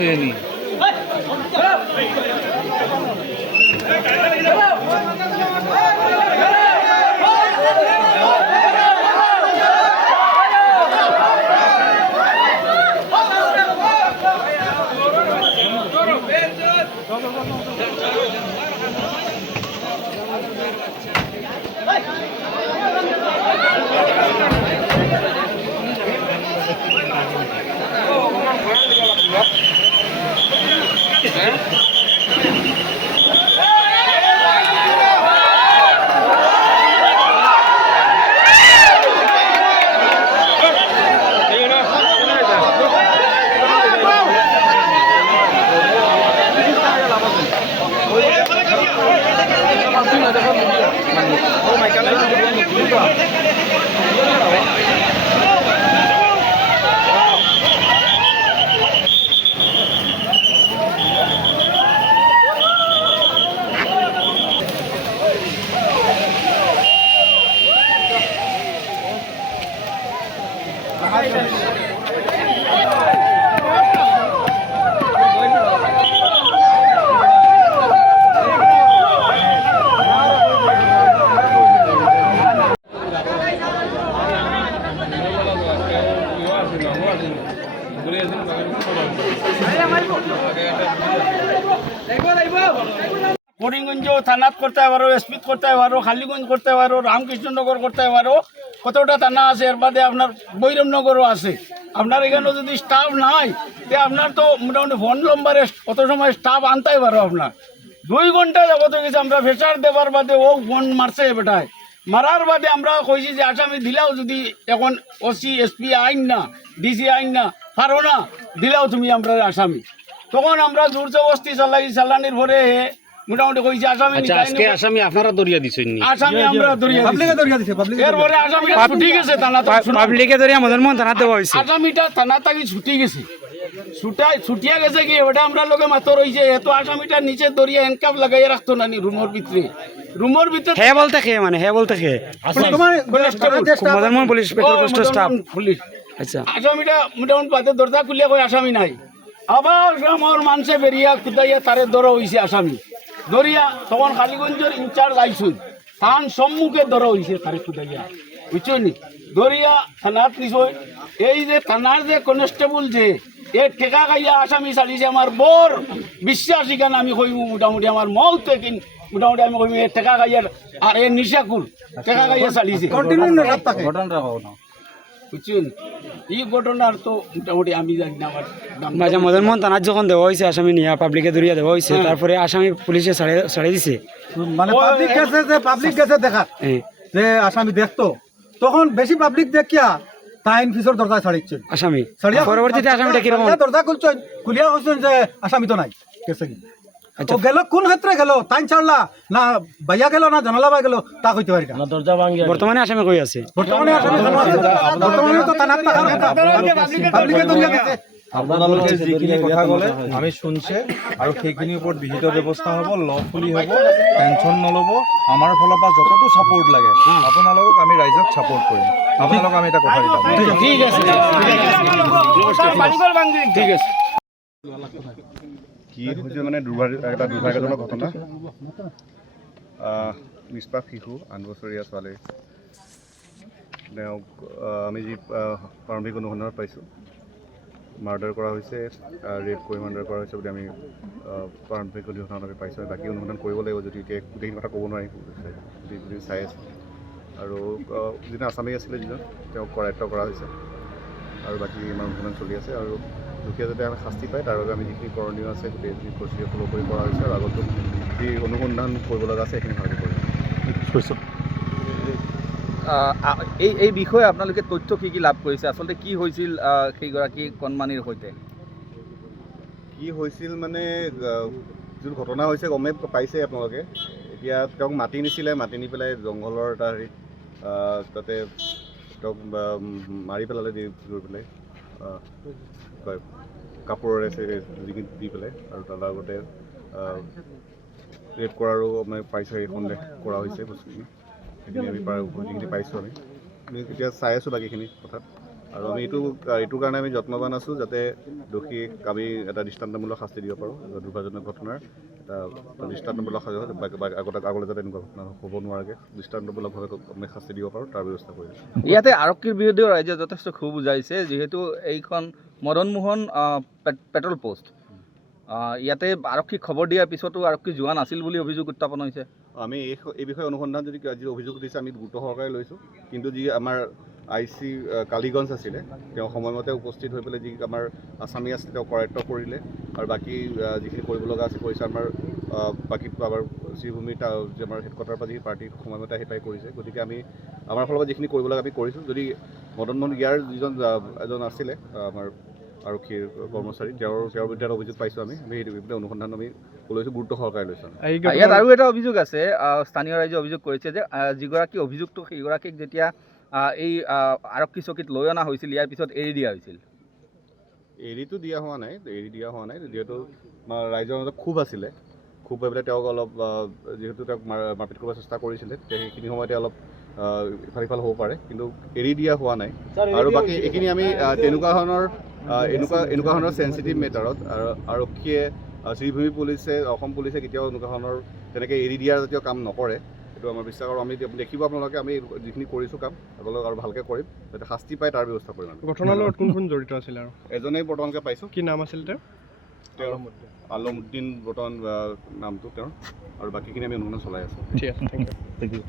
হয়নি করিমগঞ্জ থানাত করতে পারো, এসপিত করতে পারো, খালিগঞ্জ করতে পারো, রামকৃষ্ণনগর করতে পারো, কতটা থানা আছে। এর বাদে আপনার বৈরমনগরও আছে। আপনার এখানে যদি স্টাফ নাই তে আপনার তো মোটামুটি ফোন নম্বরে কত সময় স্টাফ আনতেই পারো। আপনার 2 ঘন্টা যাবত গেছে আমরা ফেসার দেবার বাদে ও ফোন মারছে বেটায়। মারার বাদে আমরা কইছি যে আসামি দিলাও যদি এখন ওসি এসপি আইন না, ডিসি আইন না, পারো না দিলাও তুমি আমরা আসামি। তখন আমরা জোর জবস্তি চালানির ভরে মোটামুটি কইছে আসামি। আজকে আসামি আপনারা দরিয়া দিছেন নি? আসামি আমরা দরিয়া দিছি। এরপরে আসামিটা ছুটি গেছে থানা পাবলিকে দরিয়া মদন মোহন থানা দেওয়া হয়েছে। আসামিটা থানা থেকে ছুটি গেছে, ছুটিয়া গেছে কি ওটা আমরা লোকে মাত্র রয়েছে। এত আসামিটা নিচে দরিয়া হ্যান্ডকাপ লাগাই রাখতো না নি রুমের ভিতরে। হে বলতে খে মানে হে বলতে খে Madan Mohan police petrol post staff police. আচ্ছা আসামিটা মোটামুটি বাদে দরজা খুলিয়া কই আসামি নাই। আবার আমার মানুষে বেরিয়া কুদাইয়া তারে ধরা হয়েছে আসামি দরিয়া। তখন কালীগঞ্জের ইনচার্জ আইসুন থান সম্মুখে ধরা হয়েছে তারে কুদাইয়া, বুঝছো নি দরিয়া থানাত নিছই। এই যে থানার যে কনস্টেবল যে এ টেকা খাইয়া আসামি চালিয়েছে আমার বড় বিশ্বাস। এখানে আমি কইব মোটামুটি আমার মৌতে কিন মোটামুটি আমি কইব এ টেকা খাইয়া আর এ নিশাকুল টেকা খাইয়া চালিয়েছে। বুঝছেন এই ঘটনার তো মোটামুটি আমি জানি না। আমার মদন মোহন থানার যখন দেওয়া হয়েছে আসামি নিয়ে পাবলিকে দরিয়া দেওয়া হয়েছে, তারপরে আসামি পুলিশে ছাড়ে দিছে। মানে পাবলিক গেছে দেখা যে আসামি দেখতো, তখন বেশি পাবলিক দেখিয়া টাইম ফিসর দরজা ছাড়িচ্ছে আসামি। পরবর্তীতে আসামিটা কিরকম দরজা খুলছেন, খুলিয়া বলছেন যে আসামি তো নাই গেছে কি। তো গেল কোন ক্ষেত্রে গেল টাইম ছাড়লা না বাইয়া গেল না জানালা বাই গেল তা কইতে পারি না। বর্তমানে আসামি কই আছে? বর্তমানে আসামি বর্তমানে তো থানার পাবলিকে দরিয়া গেছে। আপোনালোকে যিখিনি কথা ক'লে আমি শুনছে আৰু সেইখিনিৰ ওপৰত বিহিত ব্যৱস্থা হ'ব, লফুলি হ'ব, টেনশ্যন নল'ব। আমাৰ ফালৰ পৰা যতটো ছাপোৰ্ট লাগে আপোনালোকক আমি ৰাইজক ছাপোৰ্ট কৰিম। আপোনালোক আমি এটা কথা দিম। ঠিক আছে ঠিক আছে। কি হৈছে মানে এটা দুৰ্ভাগ্যজনক ঘটনা। নিষ্পাপ শিশু 8 বছৰীয়া ছোৱালী তেওঁক আমি যি প্ৰাৰম্ভিক অনুসন্ধানত পাইছোঁ মাৰ্ডাৰ কৰা হৈছে, ৰেপ কৰি মাৰ্ডাৰ কৰা হৈছে বুলি আমি প্ৰাৰম্ভিক অনুসন্ধানত আমি পাইছোঁ। বাকী অনুসন্ধান কৰিব লাগিব, যদি এতিয়া গোটেইখিনি কথা ক'ব নোৱাৰিম যদি চাই আছোঁ। আৰু যিজন আছামী আছিলে যিজন তেওঁক কৰায়ত্ব কৰা হৈছে আৰু বাকী আমাৰ অনুসন্ধান চলি আছে। আৰু দুখীয়া যাতে আমি শাস্তি পায় তাৰ বাবে আমি যিখিনি কৰণীয় আছে গোটেইখিনি প্ৰচিডিউৰ ফ'ল' কৰি কৰা হৈছে। আৰু আগতো যি অনুসন্ধান কৰিব লগা আছে সেইখিনি ভালকৈ কৰিম। এই বিষয়ে আপোনালোকে তথ্য কি লাভ কৰিছে? আচলতে কি হৈছিল সেইগৰাকী কণমানিৰ সৈতে? কি হৈছিল মানে যিটো ঘটনা হৈছে গমে পাইছে আপোনালোকে। এতিয়া তেওঁক মাতি নিছিলে, মাতি নি পেলাই জংঘলৰ এটা হেৰিত তাতে তেওঁক মাৰি পেলালে, গৈ পেলাই কাপোৰেৰে দি পেলাই। আৰু তাৰ লগতে ৰেপ কৰাৰো মানে পাইছে, সন্দেহ কৰা হৈছে বস্তুখিনি। সেইখিনি আমি যিখিনি পাইছোঁ আমি এতিয়া চাই আছোঁ বাকীখিনি কথাত। আৰু আমি এইটোৰ কাৰণে আমি যত্নবান আছোঁ যাতে দোষীক আমি এটা দৃষ্টান্তমূলক শাস্তি দিব পাৰোঁ। দুৰ্ভাগ্যজনক ঘটনাৰ এটা দৃষ্টান্তমূলক আগলৈ যাতে এনেকুৱা ঘটনা হ'ব নোৱাৰাকৈ দৃষ্টান্তমূলকভাৱে আমি শাস্তি দিব পাৰোঁ তাৰ ব্যৱস্থা কৰি আছোঁ। ইয়াতে আৰক্ষীৰ বিৰুদ্ধেও ৰাইজে যথেষ্ট ক্ষোভ বুজাইছে, যিহেতু এইখন মদন মোহন পেট্ৰল পোষ্ট। ইয়াতে আৰক্ষীক খবৰ দিয়াৰ পিছতো আৰক্ষী যোৱা নাছিল বুলি অভিযোগ উত্থাপন হৈছে। আমি এই বিষয়ে অনুসন্ধান যদি যি অভিযোগ দিছে আমি গুৰুত্ব সহকাৰে লৈছোঁ, কিন্তু যি আমাৰ IC কালীগঞ্জ আছিলে তেওঁ সময়মতে উপস্থিত হৈ পেলাই যি আমাৰ আছামী আছিলে তেওঁ কৰায়ত্ব কৰিলে আৰু বাকী যিখিনি কৰিব লগা আছে কৰিছে। আমাৰ বাকী আমাৰ শ্ৰীভূমিৰ যি আমাৰ হেডকোৱাৰ্টাৰৰ পৰা যি পাৰ্টি সময়মতে আহি পাই কৰিছে, গতিকে আমি আমাৰ ফালৰ পৰা যিখিনি কৰিব লগা আমি কৰিছোঁ। যদি মদন মোহন ইয়াৰ যিজন এজন আছিলে আমাৰ আৰক্ষীৰ কৰ্মচাৰী তেওঁৰ বিৰুদ্ধে এটা অভিযোগ পাইছোঁ। আমি সেইটো বিৰুদ্ধে অনুসন্ধান আমি লৈছোঁ, গুৰুত্ব সহকাৰে লৈছোঁ। ইয়াত আৰু এটা অভিযোগ আছে, স্থানীয় ৰাইজে অভিযোগ কৰিছে যে যিগৰাকী অভিযুক্ত সেইগৰাকীক যেতিয়া এই আৰক্ষী চকীত লৈ অনা হৈছিল ইয়াৰ পিছত এৰি দিয়া হৈছিল। এৰিটো দিয়া হোৱা নাই, যিহেতু ৰাইজৰ মাজত ক্ষোভ আছিলে, ক্ষোভ হৈ পেলাই তেওঁক অলপ যিহেতু তেওঁক মাৰপিট কৰিব চেষ্টা কৰিছিলে, সেইখিনি সময়তে অলপ ইফাল সিফাল হ'ব পাৰে, কিন্তু এৰি দিয়া হোৱা নাই। আৰু বাকী এইখিনি আমি তেনেকুৱা ধৰণৰ চেঞ্চিটিভ মেটাৰত আৰক্ষীয়ে শ্ৰীভূমি পুলিচে অসম পুলিচে কেতিয়াও এনেকুৱা ধৰণৰ তেনেকৈ এৰি দিয়াৰ জাতীয় কাম নকৰে। এইটো আমাৰ বিশ্বাস, আৰু আমি দেখিব আপোনালোকে আমি যিখিনি কৰিছোঁ কাম আপোনালোক আৰু ভালকৈ কৰিম, যাতে শাস্তি পায় তাৰ ব্যৱস্থা কৰিম। ঘটনাৰ লগত কোন কোন জড়িত আছিল আৰু এজনেই বৰ্তমানকৈ পাইছোঁ। কি নাম আছিল তেওঁৰ আলমুদ্দিন বৰ্তমান নামটো তেওঁৰ, আৰু বাকীখিনি আমি অনুসন্ধান চলাই আছোঁ। ঠিক আছে, থেংক ইউ।